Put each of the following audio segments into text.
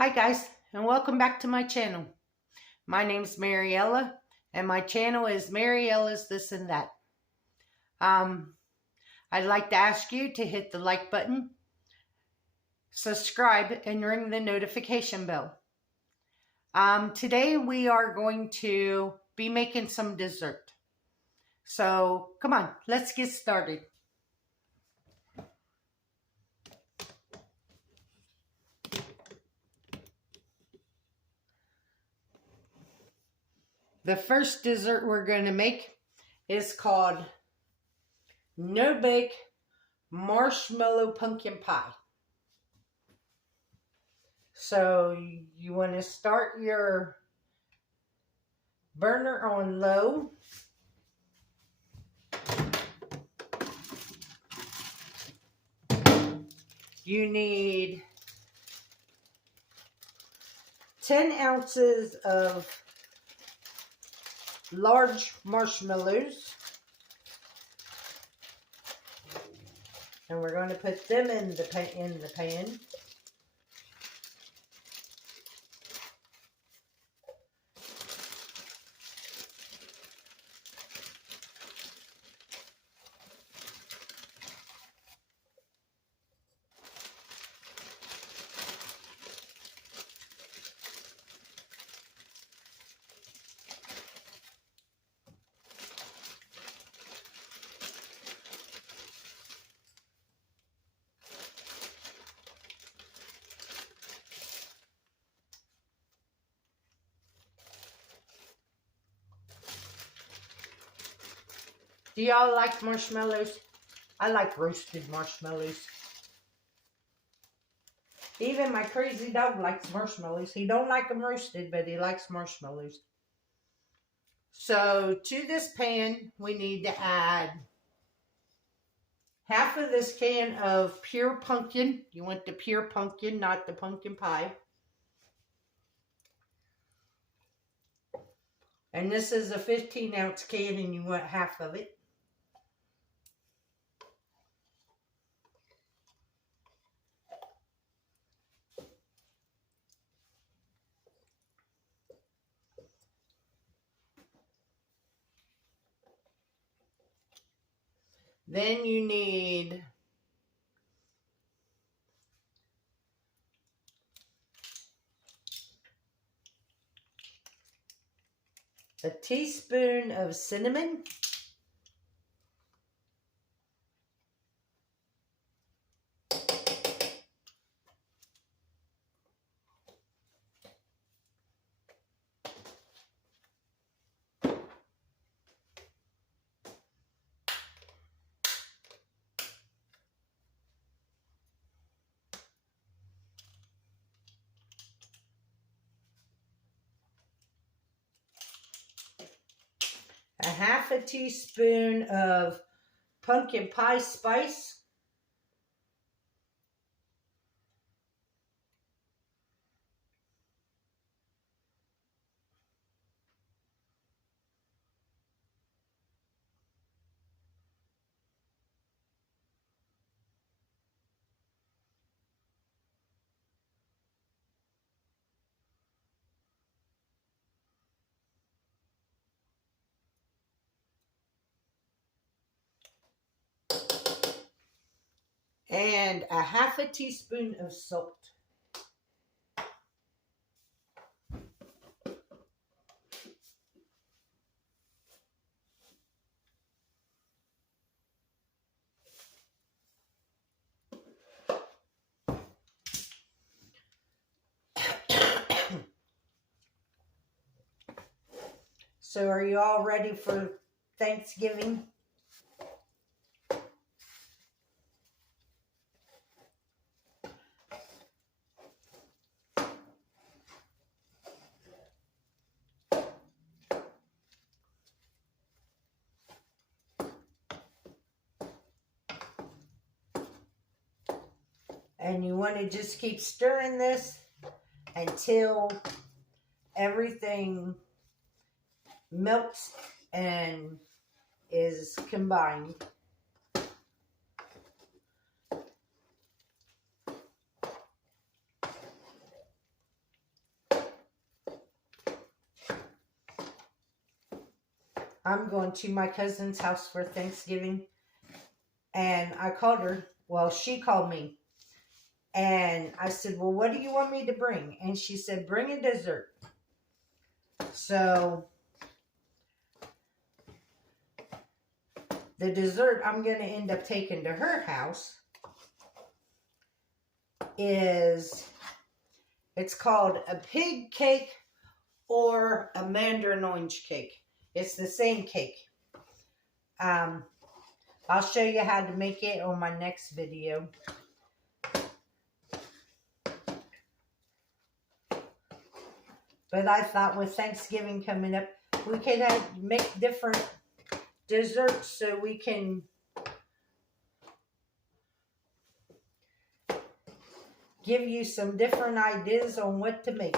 Hi guys, and welcome back to my channel. My name's Mariella, and my channel is Mariella's This and That. I'd like to ask you to hit the like button, subscribe, and ring the notification bell. Today we are going to be making some dessert. So come on, let's get started. The first dessert we're going to make is called no-bake marshmallow pumpkin pie. So you want to start your burner on low. You need 10 ounces of large marshmallows. And we're going to put them in the pan. Do y'all like marshmallows? I like roasted marshmallows. Even my crazy dog likes marshmallows. He don't like them roasted, but he likes marshmallows. So to this pan, we need to add half of this can of pure pumpkin. You want the pure pumpkin, not the pumpkin pie. And this is a 15-ounce can, and you want half of it. Then you need a teaspoon of cinnamon. A half a teaspoon of pumpkin pie spice. And a half a teaspoon of salt. So are you all ready for Thanksgiving? And you want to just keep stirring this until everything melts and is combined. I'm going to my cousin's house for Thanksgiving. And I called her. Well, she called me. And I said, well, what do you want me to bring? And she said, bring a dessert. So the dessert I'm going to end up taking to her house is, it's called a pig cake or a mandarin orange cake. It's the same cake. I'll show you how to make it on my next video. But I thought with Thanksgiving coming up, we can make different desserts so we can give you some different ideas on what to make.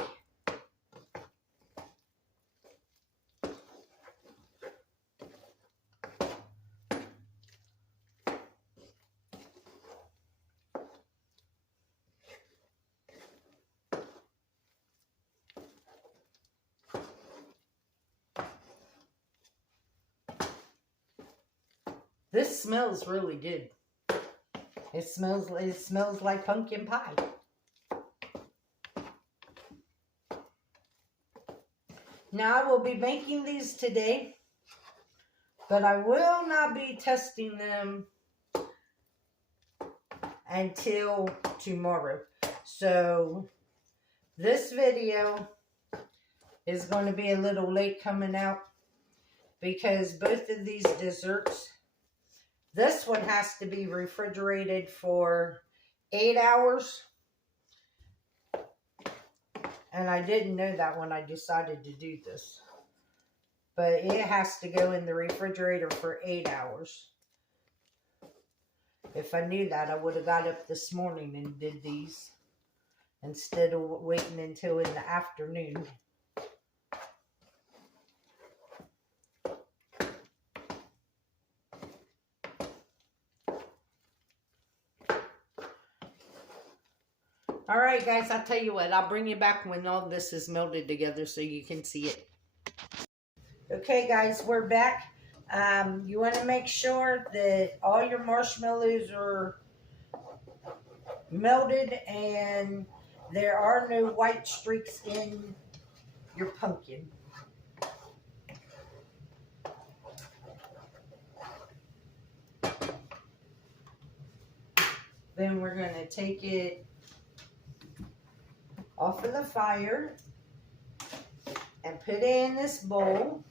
This smells really good. It smells like pumpkin pie. Now I will be making these today, but I will not be testing them until tomorrow. So this video is going to be a little late coming out because both of these desserts, this one has to be refrigerated for 8 hours. And I didn't know that when I decided to do this. But it has to go in the refrigerator for 8 hours. If I knew that, I would have got up this morning and did these instead of waiting until in the afternoon. Alright guys, I'll tell you what, I'll bring you back when all this is melted together so you can see it. Okay guys, we're back. You want to make sure that all your marshmallows are melted and there are no white streaks in your pumpkin. Then we're going to take it off of the fire and put it in this bowl.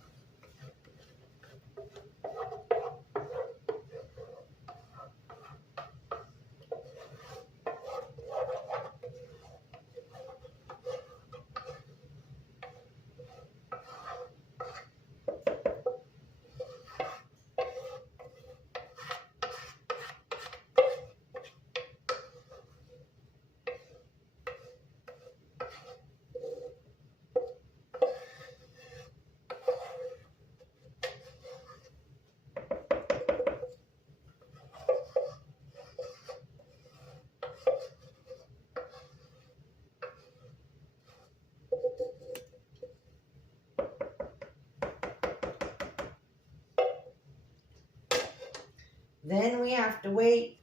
Then we have to wait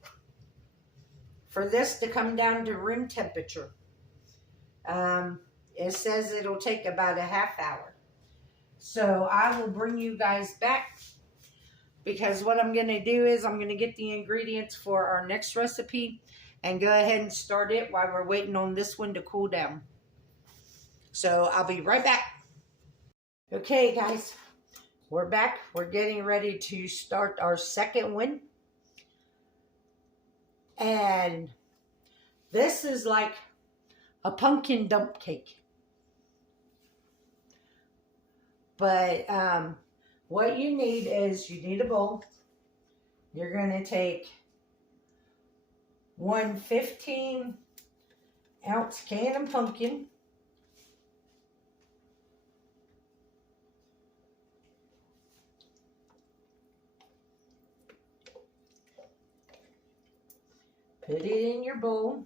for this to come down to room temperature. It says it'll take about a half hour. So I will bring you guys back because what I'm going to do is I'm going to get the ingredients for our next recipe and go ahead and start it while we're waiting on this one to cool down. So I'll be right back. Okay guys, we're back. We're getting ready to start our second one. And this is like a pumpkin dump cake. But what you need is you need a bowl. You're going to take one 15-ounce can of pumpkin. Put it in your bowl.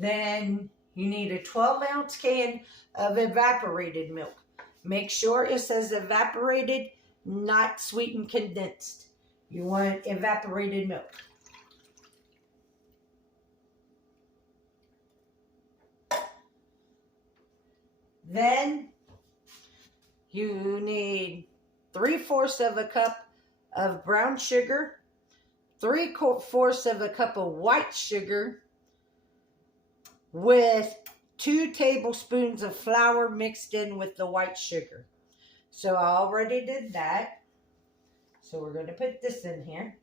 Then you need a 12-ounce can of evaporated milk. Make sure it says evaporated, not sweetened condensed. You want evaporated milk. Then you need 3/4 of a cup of brown sugar, 3/4 of a cup of white sugar, with 2 tablespoons of flour mixed in with the white sugar. So I already did that. So we're going to put this in here.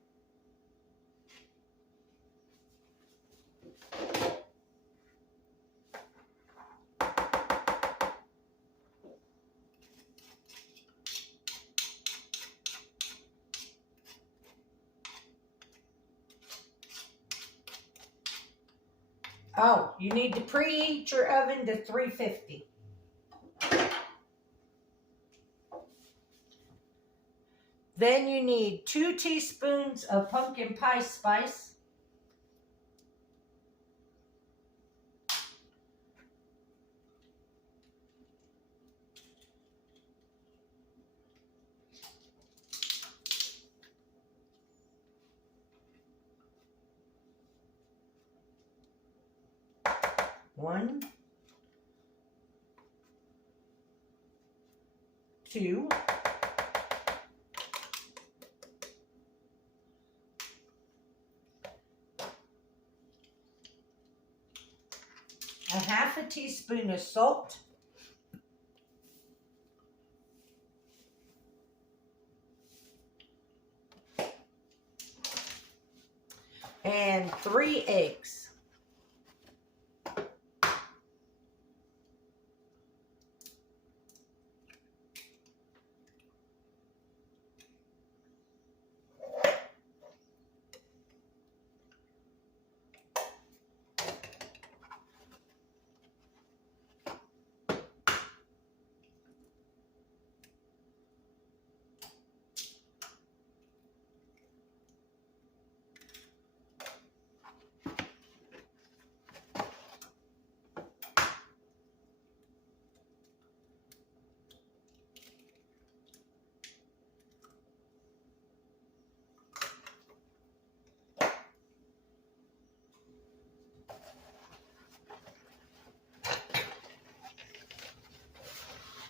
Oh, you need to preheat your oven to 350. Then you need 2 teaspoons of pumpkin pie spice. One, 2, a 1/2 teaspoon of salt, and 3 eggs.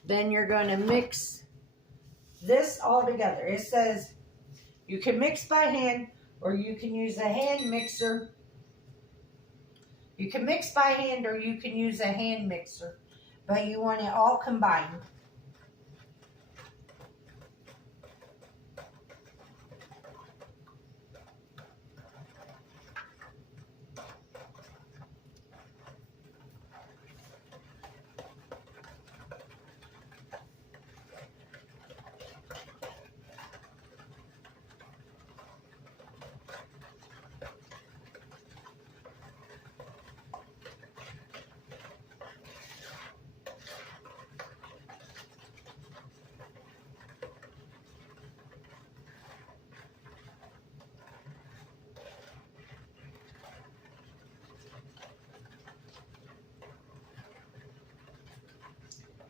Then you're going to mix this all together. It says you can mix by hand or you can use a hand mixer. You can mix by hand or you can use a hand mixer, but you want it all combined.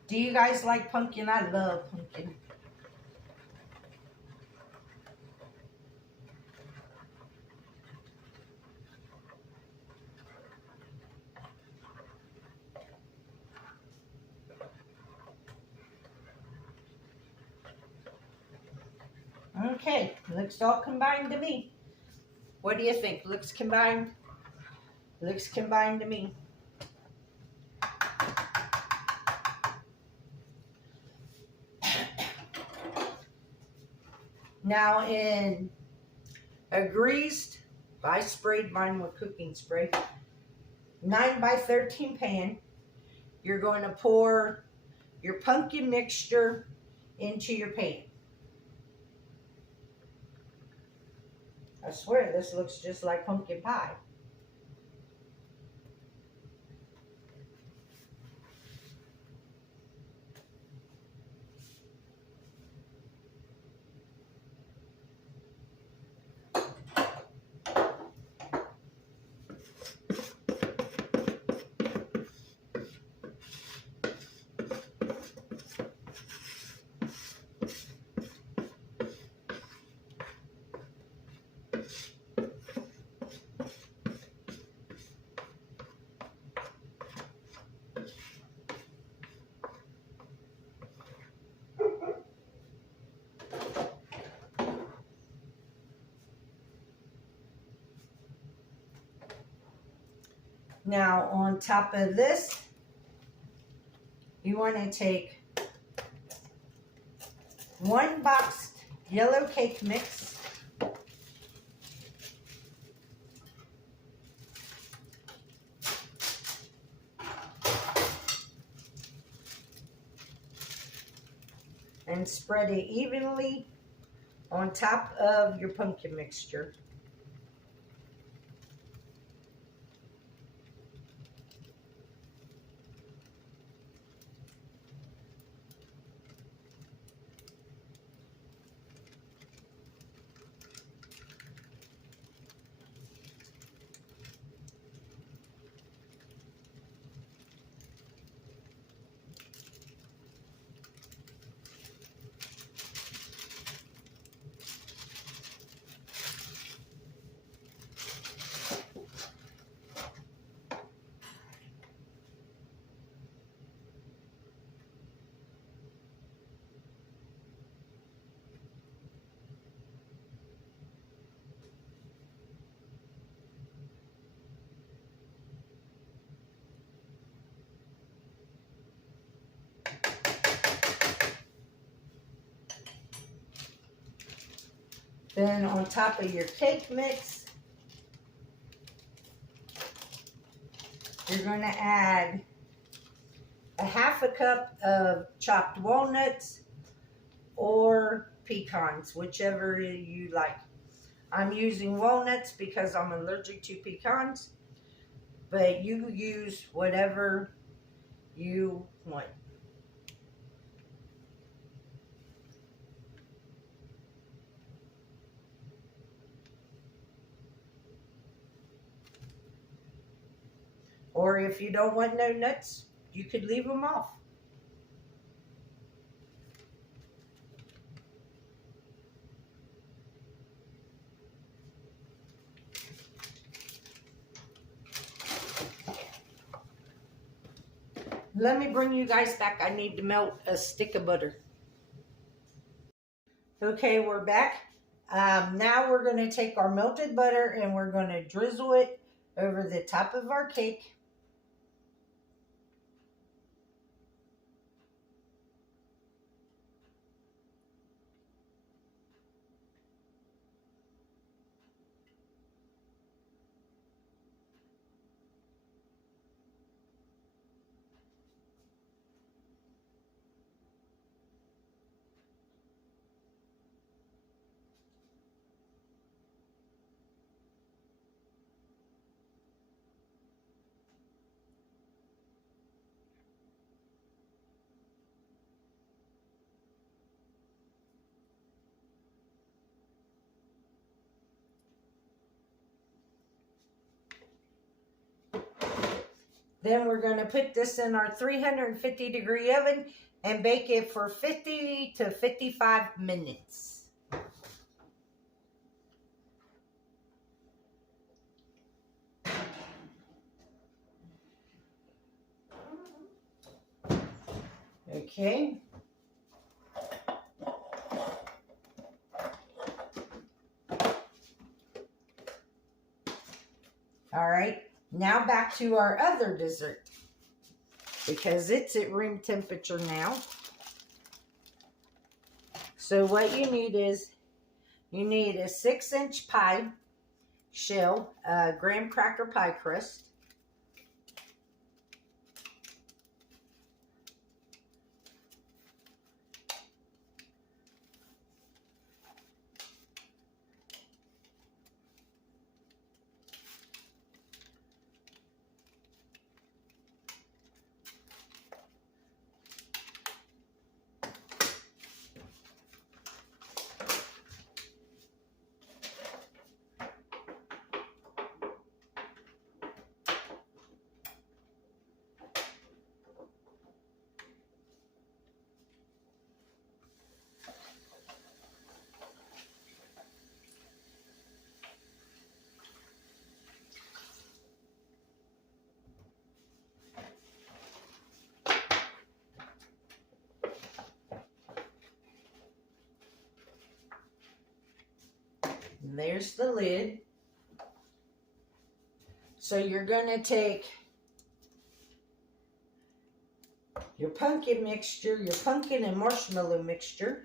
Do you guys like pumpkin? I love pumpkin. Okay, looks all combined to me. What do you think? Looks combined? Looks combined to me. Now in a greased, I sprayed mine with cooking spray, 9x13 pan, you're going to pour your pumpkin mixture into your pan. I swear this looks just like pumpkin pie. Now on top of this, you want to take 1 boxed yellow cake mix, and spread it evenly on top of your pumpkin mixture. Then on top of your cake mix, you're going to add a 1/2 cup of chopped walnuts or pecans, whichever you like. I'm using walnuts because I'm allergic to pecans, but you use whatever you want. Or if you don't want no nuts, you could leave them off. Let me bring you guys back. I need to melt a stick of butter. Okay, we're back. Now we're going to take our melted butter and we're going to drizzle it over the top of our cake. Then we're going to put this in our 350-degree oven and bake it for 50 to 55 minutes. Okay. All right. Now back to our other dessert, because it's at room temperature now. So what you need is, you need a 6-inch pie shell, a graham cracker pie crust, And there's the lid. So you're going to take your pumpkin mixture, your pumpkin and marshmallow mixture.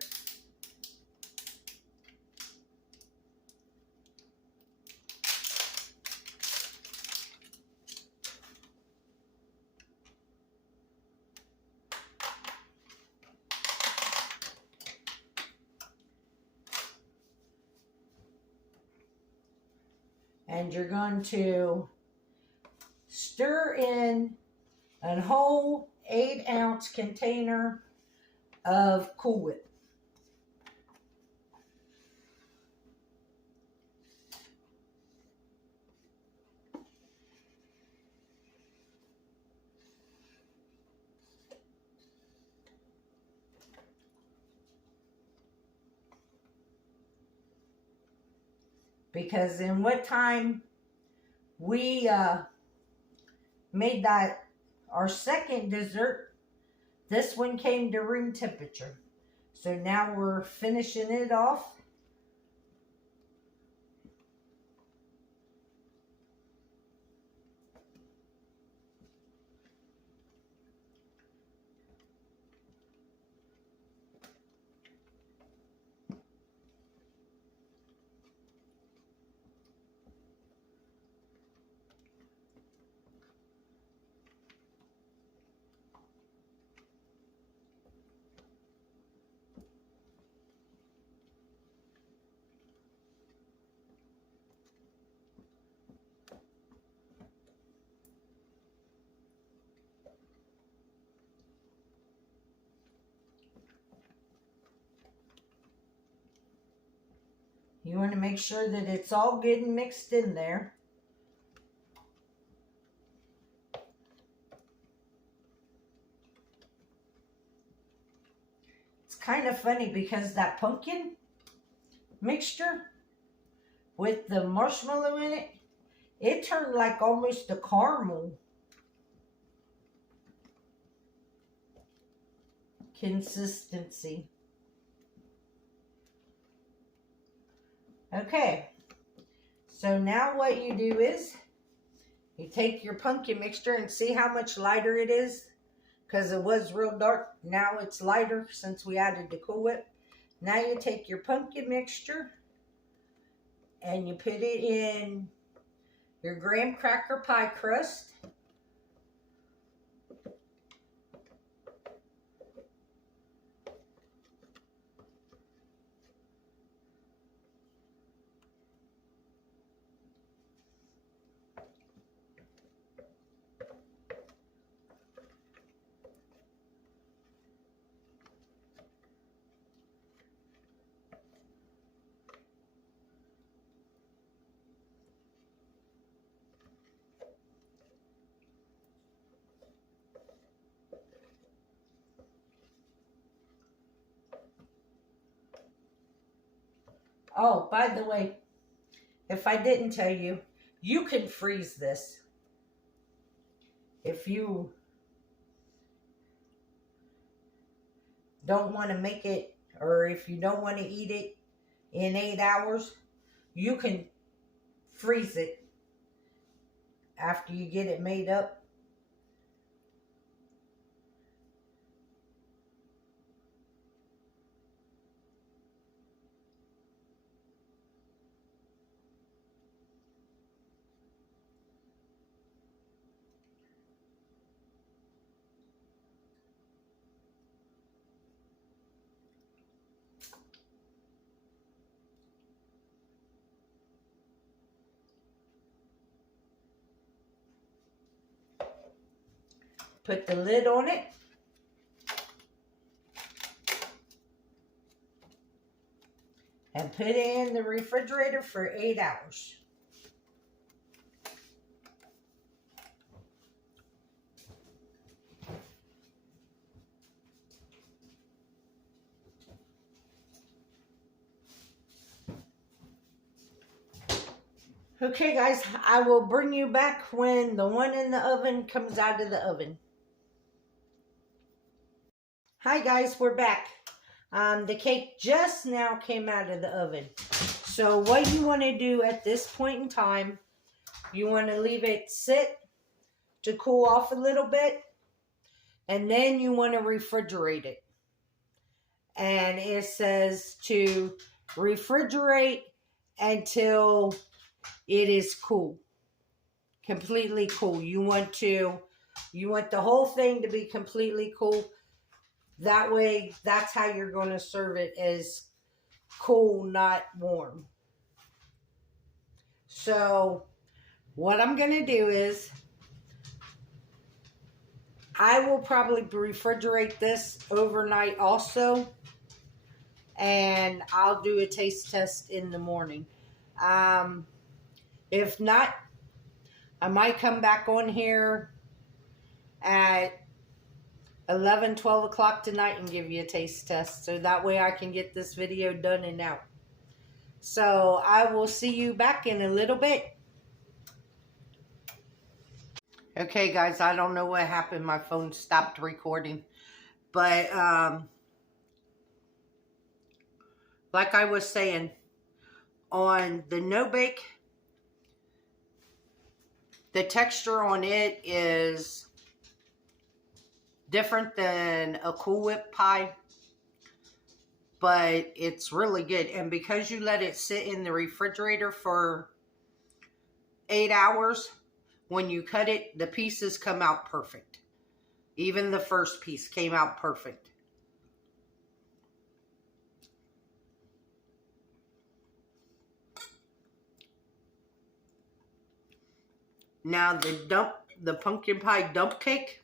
And you're going to stir in a whole 8-ounce container of Cool Whip. Because in what time we made that our second dessert, this one came to room temperature. So now we're finishing it off. You want to make sure that it's all good and mixed in there. It's kind of funny because that pumpkin mixture with the marshmallow in it, it turned like almost a caramel consistency. Okay, so now what you do is you take your pumpkin mixture and see how much lighter it is, because it was real dark. Now it's lighter since we added the Cool Whip. Now you take your pumpkin mixture and you put it in your graham cracker pie crust. Oh, by the way, if I didn't tell you, you can freeze this. If you don't want to make it, or if you don't want to eat it in 8 hours, you can freeze it after you get it made up. Put the lid on it. And put it in the refrigerator for 8 hours. Okay guys, I will bring you back when the one in the oven comes out of the oven. Hi guys, we're back. The cake just now came out of the oven. So what you want to do at this point in time, you want to leave it sit to cool off a little bit, and then you want to refrigerate it. And it says to refrigerate until it is cool, completely cool. You want the whole thing to be completely cool. That way, that's how you're going to serve it, as cool, not warm. So what I'm going to do is I will probably refrigerate this overnight also, and I'll do a taste test in the morning. If not, I might come back on here at 11, 12 o'clock tonight and give you a taste test, so that way I can get this video done and out. So I will see you back in a little bit. Okay guys, I don't know what happened. My phone stopped recording. But like I was saying, on the no-bake, the texture on it is different than a Cool Whip pie, but it's really good. And because you let it sit in the refrigerator for 8 hours, when you cut it, the pieces come out perfect. Even the first piece came out perfect. Now the pumpkin pie dump cake,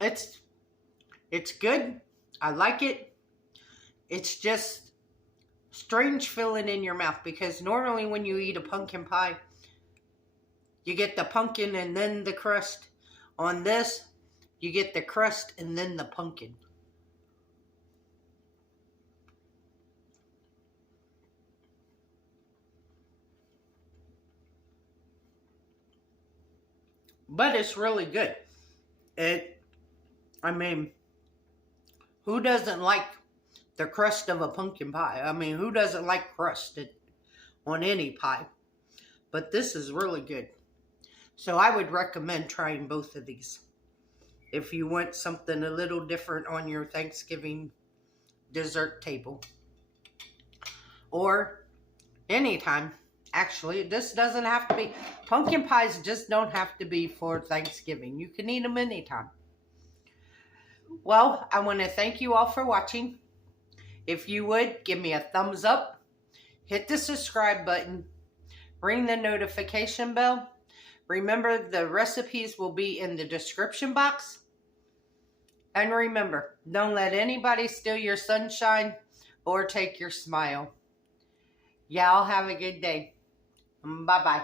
it's good. I like it. It's just strange feeling in your mouth, because normally when you eat a pumpkin pie, you get the pumpkin and then the crust. On this, you get the crust and then the pumpkin. But it's really good. I mean, who doesn't like the crust of a pumpkin pie? I mean, who doesn't like crust on any pie? But this is really good. So I would recommend trying both of these if you want something a little different on your Thanksgiving dessert table. Or anytime. Actually, this doesn't have to be. Pumpkin pies just don't have to be for Thanksgiving. You can eat them anytime. Well, I want to thank you all for watching. If you would, give me a thumbs up. Hit the subscribe button. Ring the notification bell. Remember, the recipes will be in the description box. And remember, don't let anybody steal your sunshine or take your smile. Y'all have a good day. Bye-bye.